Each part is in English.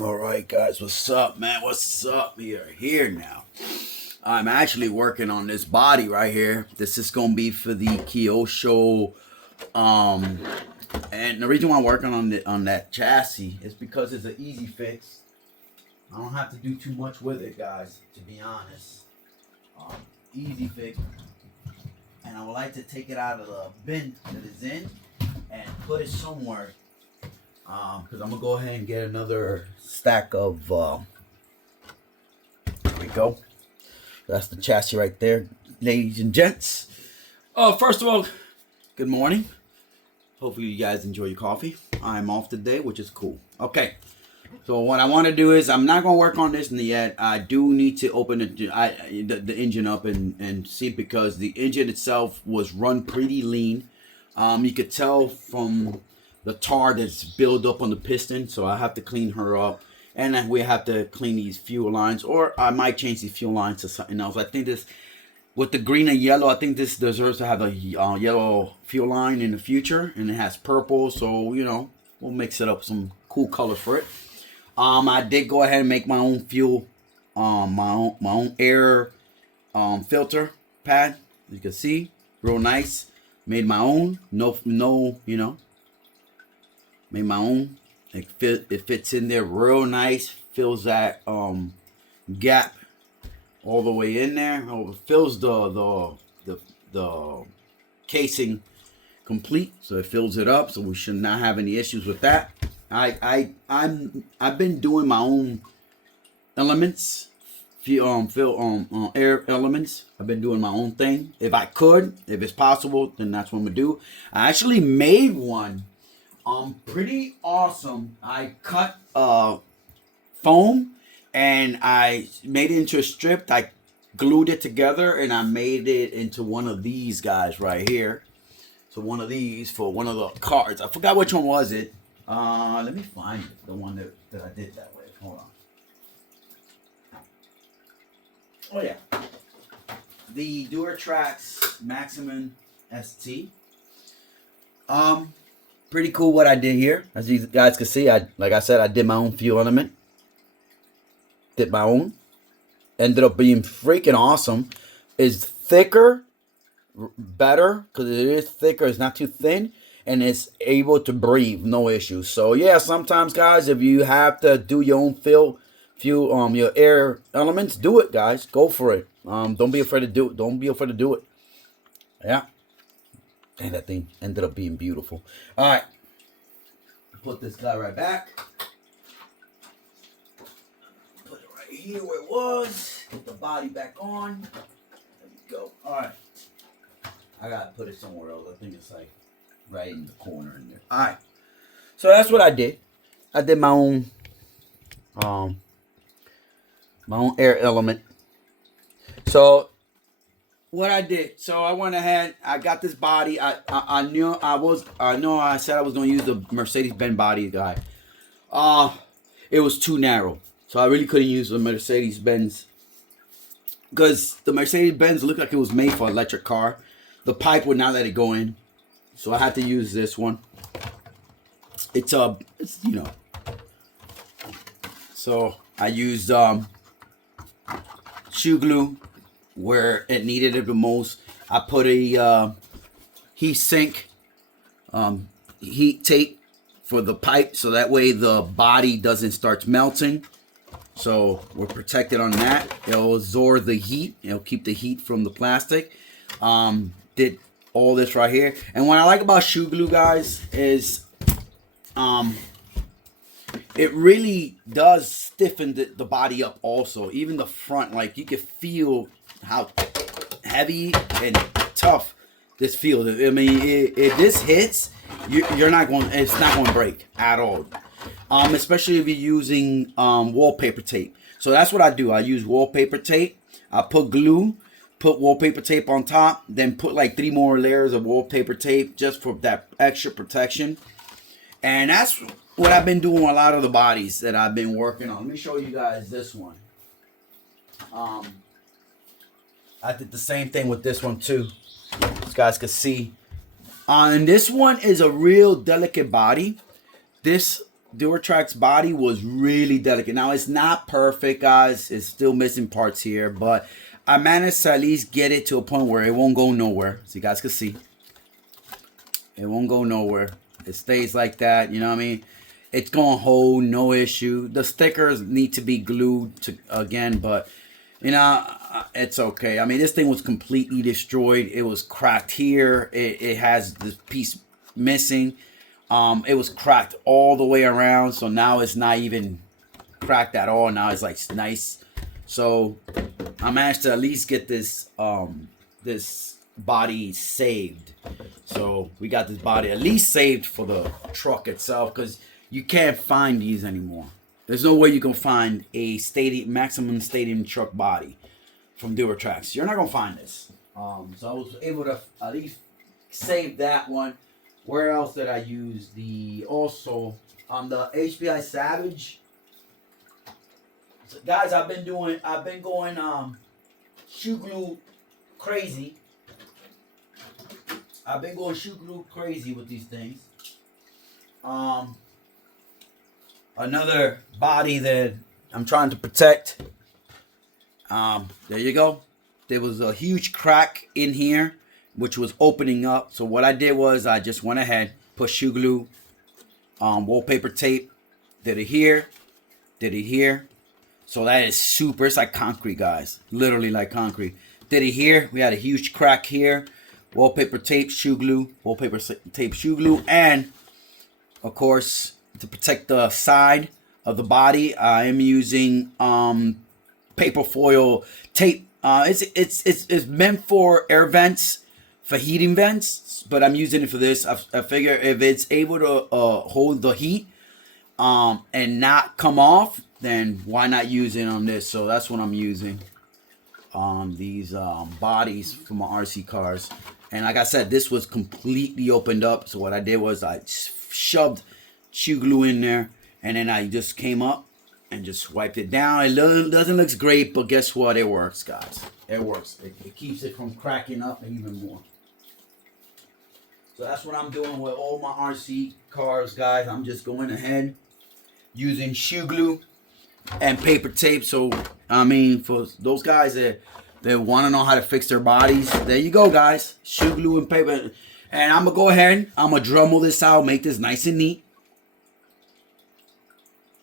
All right, guys, what's up, man? What's up? We are here now. I'm actually working on this body right here. This is gonna be for the kyosho. And the reason why I'm working on that chassis is because it's an easy fix. I don't have to do too much with it, guys. To be honest, easy fix. And I would like to take it out of the bin that it's in and put it somewhere. Because I'm gonna go ahead and get another stack of there we go. That's the chassis right there, ladies and gents. First of all, good morning. Hopefully you guys enjoy your coffee. I'm off today, which is cool. Okay, so what I want to do is I'm not gonna work on this yet. I do need to open the engine up and see, because the engine itself was run pretty lean. You could tell from the tar that's built up on the piston, so I have to clean her up, and then we have to clean these fuel lines, or I might change these fuel lines to something else. I think this, with the green and yellow, I think this deserves to have a yellow fuel line in the future, and it has purple, so you know, we'll mix it up some cool colors for it. I did go ahead and make my own fuel, my own air filter pad. As you can see, real nice. Made my own. No, you know. Made my own. It fits in there real nice. Fills that gap all the way in there. It fills the casing complete, so it fills it up. So we should not have any issues with that. I've been doing my own elements, air elements. I've been doing my own thing. If it's possible, then that's what I'm gonna do. I actually made one. Pretty awesome. I cut foam and I made it into a strip. I glued it together and I made it into one of these guys right here. So one of these for one of the cards. I forgot which one was it. Let me find it. The one that I did that way. Hold on. Oh yeah. The Duratrax Maximum ST. Pretty cool what I did here. As you guys can see, like I said, I did my own fuel element. Did my own. Ended up being freaking awesome. It's thicker, better, because it is thicker. It's not too thin, and it's able to breathe, no issues. So yeah, sometimes guys, if you have to do your own fuel, your air elements, do it, guys. Go for it. Don't be afraid to do it. Don't be afraid to do it. Yeah. And that thing ended up being beautiful. All right. Put this guy right back. Put it right here where it was. Put the body back on. There we go. All right. I got to put it somewhere else. I think it's like right in the corner in there. All right. So that's what I did. I did my own air element. So what I did, so I went ahead, I got this body. I know I said I was gonna use the Mercedes-Benz body guy. It was too narrow, so I really couldn't use the Mercedes-Benz, because the Mercedes-Benz looked like it was made for an electric car. The pipe would not let it go in, so I had to use this one. It's you know. So I used shoe glue where it needed it the most. I put a heat sink heat tape for the pipe, so that way the body doesn't start melting. So we're protected on that. It'll absorb the heat. It'll keep the heat from the plastic. Did all this right here. And what I like about shoe glue, guys, is it really does stiffen the body up also. Even the front, like you can feel how heavy and tough this feels. I mean, if this hits, you're not going. It's not going to break at all. Especially if you're using wallpaper tape. So that's what I do. I use wallpaper tape. I put glue, put wallpaper tape on top, then put like 3 more layers of wallpaper tape just for that extra protection. And that's what I've been doing with a lot of the bodies that I've been working on. Let me show you guys this one. I did the same thing with this one too. You guys can see. And this one is a real delicate body. This Duratrack's body was really delicate. Now it's not perfect, guys. It's still missing parts here, but I managed to at least get it to a point where it won't go nowhere. So you guys can see. It won't go nowhere. It stays like that, you know what I mean? It's gonna hold, no issue. The stickers need to be glued to again, but you know, it's okay. I mean, this thing was completely destroyed. It was cracked here. It has this piece missing. It was cracked all the way around, so now it's not even cracked at all. Now it's like nice. So I managed to at least get this this body saved. So we got this body at least saved for the truck itself, because you can't find these anymore. There's no way you can find a maximum stadium truck body from Duratrack. You're not gonna find this. So I was able to at least save that one. Where else did I use the also on the HPI Savage? So guys, I've been going shoe glue crazy. I've been going shoe glue crazy with these things. Another body that I'm trying to protect. There you go. There was a huge crack in here, which was opening up. So what I did was I just went ahead, put shoe glue, wallpaper tape, did it here, did it here. So that is super, it's like concrete, guys. Literally like concrete. Did it here, we had a huge crack here. Wallpaper tape, shoe glue, wallpaper tape, shoe glue, and of course, to protect the side of the body, I am using paper foil tape. It's meant for air vents, for heating vents, but I'm using it for this. I figure if it's able to hold the heat and not come off, then why not use it on this? So that's what I'm using. These bodies for my RC cars. And like I said, this was completely opened up. So what I did was I shoved shoe glue in there, and then I just came up and just wiped it down. It doesn't look great, but guess what? It works, guys. It works. It keeps it from cracking up even more. So that's what I'm doing with all my RC cars, guys. I'm just going ahead using shoe glue and paper tape. So I mean, for those guys that want to know how to fix their bodies, there you go, guys. Shoe glue and paper. And I'm gonna go ahead, I'm gonna Dremel this out, make this nice and neat.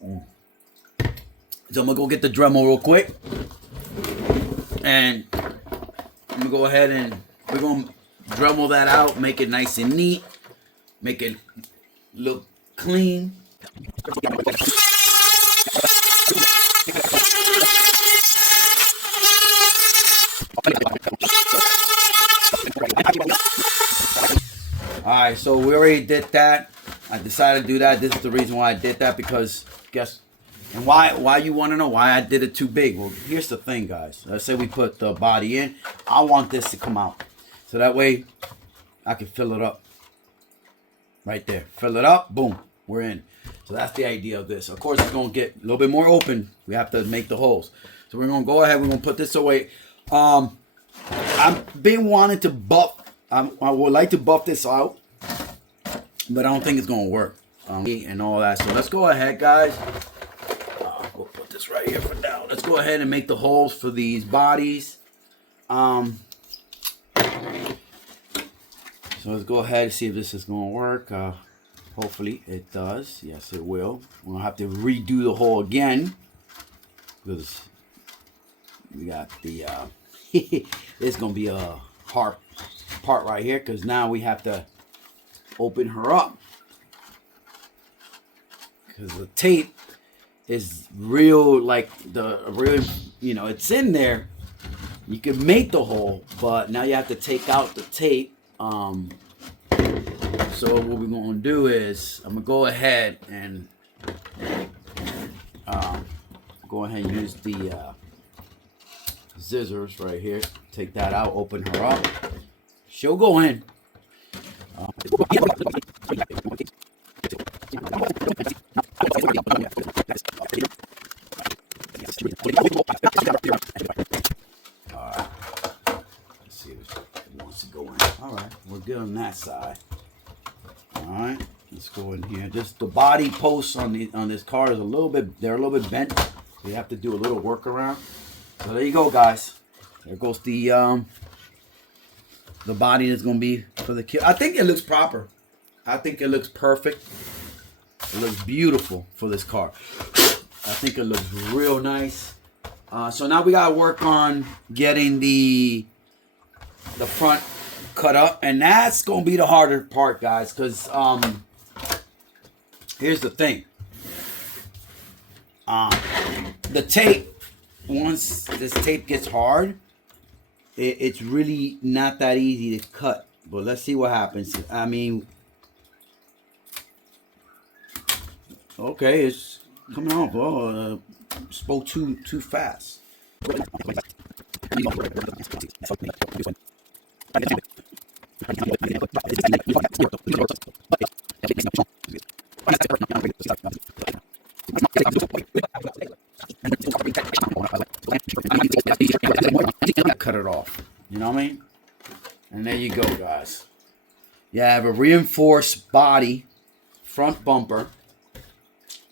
So I'm gonna go get the Dremel real quick, and I'm gonna go ahead and we're gonna Dremel that out, make it nice and neat, make it look clean. Alright, so we already did that. I decided to do that. This is the reason why I did that, because guess, and why you want to know why I did it too big? Well, here's the thing, guys. Let's say we put the body in. I want this to come out, so that way I can fill it up. Right there. Fill it up. Boom. We're in. So that's the idea of this. Of course, it's going to get a little bit more open. We have to make the holes. So we're going to go ahead. We're going to put this away. I've been wanting to buff. I would like to buff this out, but I don't think it's going to work. And all that. So let's go ahead, guys. We'll put this right here for now. Let's go ahead and make the holes for these bodies. So let's go ahead and see if this is going to work. Hopefully it does. Yes, it will. We'll have to redo the hole again, because we got the it's gonna be a hard part right here, because now we have to open her up, because the tape is real, like the real, you know, it's in there. You can make the hole, but now you have to take out the tape. So what we're gonna do is I'm gonna go ahead and use the scissors right here. Take that out, open her up. She'll go in. Alright. Let's see if wants to go in. Alright, we're good on that side. Alright, let's go in here. just the body posts on this car is a little bit, they're a little bit bent. So you have to do a little workaround. So there you go, guys. There goes the body that's gonna be for the kid. I think it looks proper. I think it looks perfect. It looks beautiful for this car. I think it looks real nice. So now we gotta work on getting the front cut up, and that's gonna be the harder part, guys, because here's the thing. The tape, once this tape gets hard, it's really not that easy to cut. But let's see what happens. I mean, okay, it's coming off. Oh, spoke too fast. Cut it off. You know what I mean? And there you go, guys. You have a reinforced body, front bumper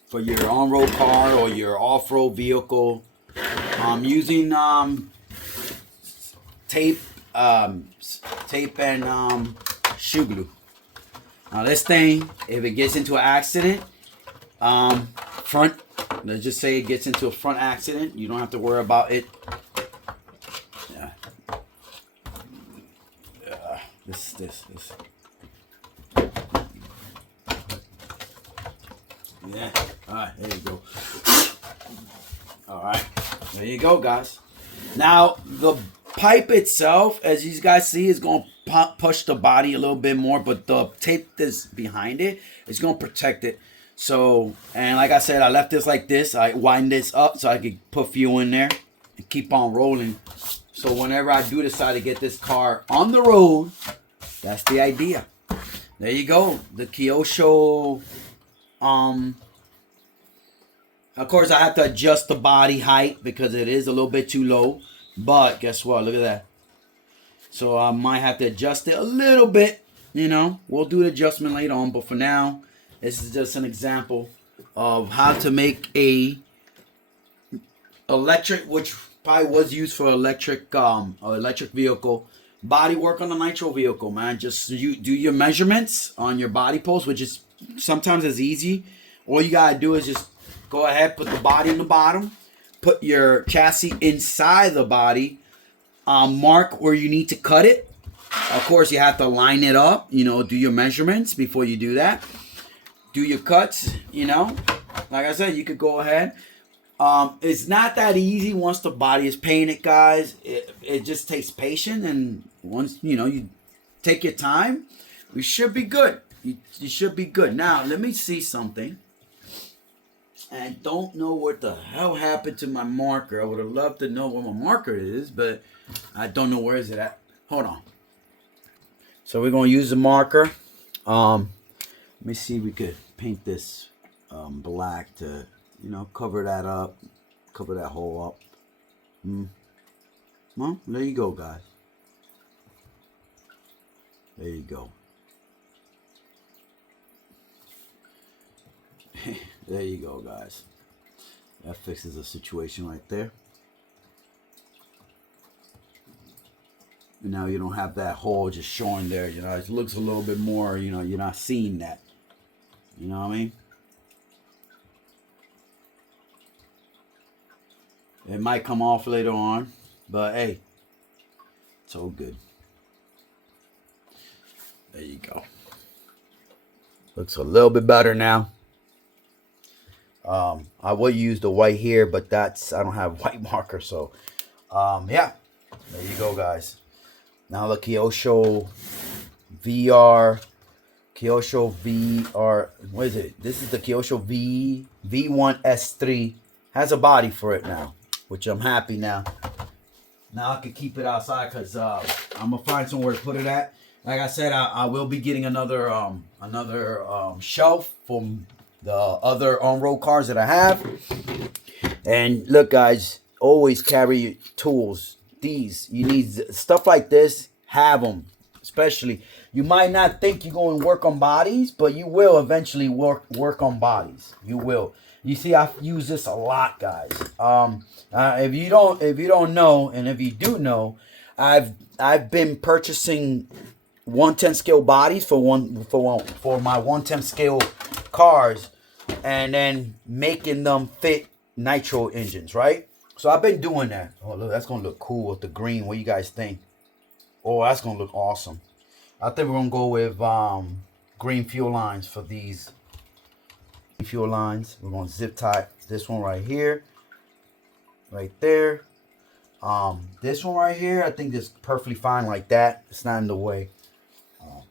for your on-road car or your off-road vehicle. Using tape and shoe glue. Now this thing, if it gets into an accident, let's just say it gets into a front accident, you don't have to worry about it. This. Yeah. All right, there you go. All right, there you go, guys. Now the pipe itself, as you guys see, is going to push the body a little bit more, but the tape that's behind it is going to protect it. So, and like I said, I left this like this. I wind this up so I could put fuel in there and keep on rolling. So whenever I do decide to get this car on the road, that's the idea. There you go. The Kyosho. Of course, I have to adjust the body height because it is a little bit too low. But guess what? Look at that. So I might have to adjust it a little bit. You know, we'll do the adjustment later on. But for now, this is just an example of how to make a electric, which probably was used for electric vehicle. Body work on the nitro vehicle, man. Just you do your measurements on your body post, which is sometimes is easy. All you gotta do is just go ahead, put the body in the bottom, put your chassis inside the body, mark where you need to cut it. Of course, you have to line it up, you know, do your measurements before you do that. Do your cuts, you know. Like I said, you could go ahead. It's not that easy once the body is painted, guys. It just takes patience, and once you know you take your time, you should be good. You should be good. Now let me see something. I don't know what the hell happened to my marker. I would have loved to know where my marker is, but I don't know where is it at. Hold on. So we're gonna use the marker. Let me see if we could paint this black to, you know, cover that up, cover that hole up. Well, there you go, guys. There you go. There you go, guys. That fixes the situation right there. And now you don't have that hole just showing there. You know, it looks a little bit more, you know, you're not seeing that. You know what I mean? It might come off later on, but hey, it's all good. There you go. Looks a little bit better now. I would use the white here, but I don't have white marker, so yeah. There you go, guys. Now the Kyosho VR, what is it? This is the Kyosho V1S3. Has a body for it now, which I'm happy now. Now I can keep it outside because I'm gonna find somewhere to put it at. Like I said, I will be getting another shelf from the other on-road cars that I have. And look, guys, always carry tools. You need stuff like this. Have them. especially. You might not think you're going to work on bodies, but you will eventually work on bodies. You will. You see, I use this a lot, guys. If you don't know, and if you do know, I've been purchasing 110 scale bodies for my 110 scale cars, and then making them fit nitro engines, right? So I've been doing that. Oh, look, that's gonna look cool with the green. What do you guys think? Oh, that's gonna look awesome. I think we're gonna go with green fuel lines for these fuel lines. We're gonna zip tie this one right here, right there. This one right here, I think is perfectly fine like that. It's not in the way.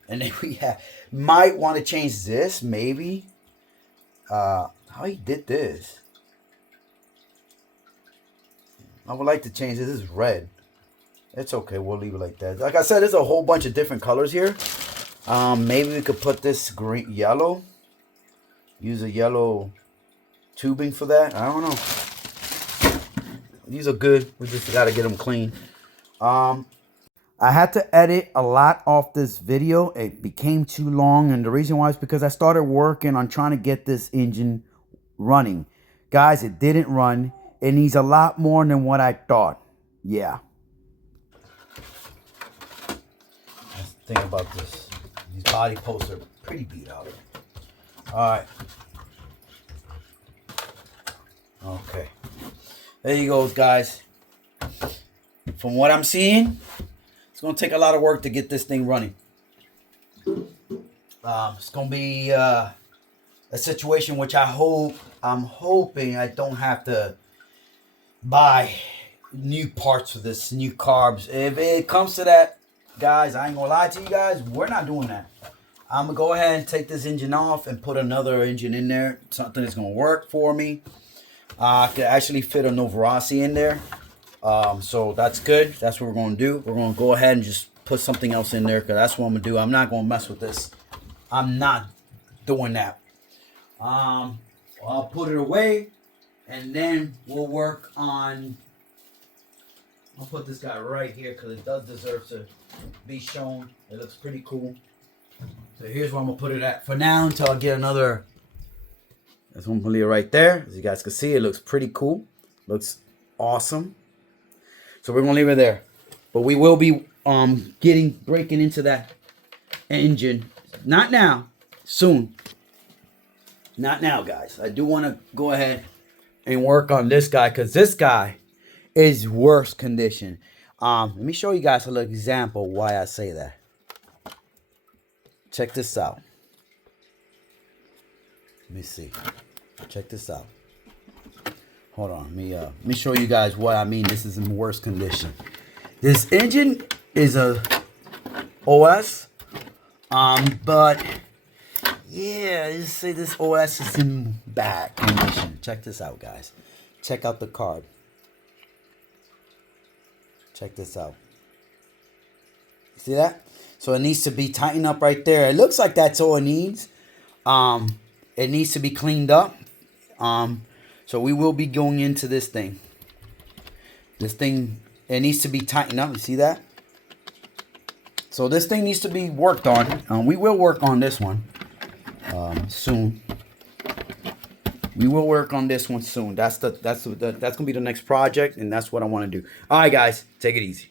And then we might want to change this, maybe. How he did this? I would like to change this. This is red. It's okay. We'll leave it like that. Like I said, there's a whole bunch of different colors here. Maybe we could put this green, yellow. Use a yellow tubing for that. I don't know. These are good. We just got to get them clean. I had to edit a lot off this video. It became too long, and the reason why is because I started working on trying to get this engine running. Guys, it didn't run. It needs a lot more than what I thought. Yeah. That's the thing about this. These body posts are pretty beat out. Alright. Okay. There you go, guys. From what I'm seeing, it's going to take a lot of work to get this thing running. It's going to be a situation which I'm hoping I don't have to buy new parts for this, new carbs. If it comes to that, guys, I ain't going to lie to you guys, we're not doing that. I'm going to go ahead and take this engine off and put another engine in there, something that's going to work for me. I could actually fit a Robrismo-rc in there. So that's good. That's what we're going to do. We're going to go ahead and just put something else in there, because that's what I'm going to do. I'm not going to mess with this. I'm not doing that. I'll put it away, and then we'll work on... I'll put this guy right here because it does deserve to be shown. It looks pretty cool. So here's where I'm going to put it at for now until I get another... That's one leave it right there. As you guys can see, it looks pretty cool. Looks awesome. So we're gonna leave it there. But we will be breaking into that engine. Not now, soon. Not now, guys. I do want to go ahead and work on this guy, because this guy is worse condition. Let me show you guys a little example why I say that. Check this out. Let me see. Check this out. Hold on. Let me show you guys what I mean. This is in worse condition. This engine is a OS. But yeah, just say this OS is in bad condition. Check this out, guys. Check out the card. Check this out. See that? So it needs to be tightened up right there. It looks like that's all it needs. It needs to be cleaned up. So we will be going into this thing. This thing, it needs to be tightened up. You see that? So this thing needs to be worked on. We will work on this one soon. We will work on this one soon. That's gonna be the next project, and that's what I want to do. All right, guys, take it easy.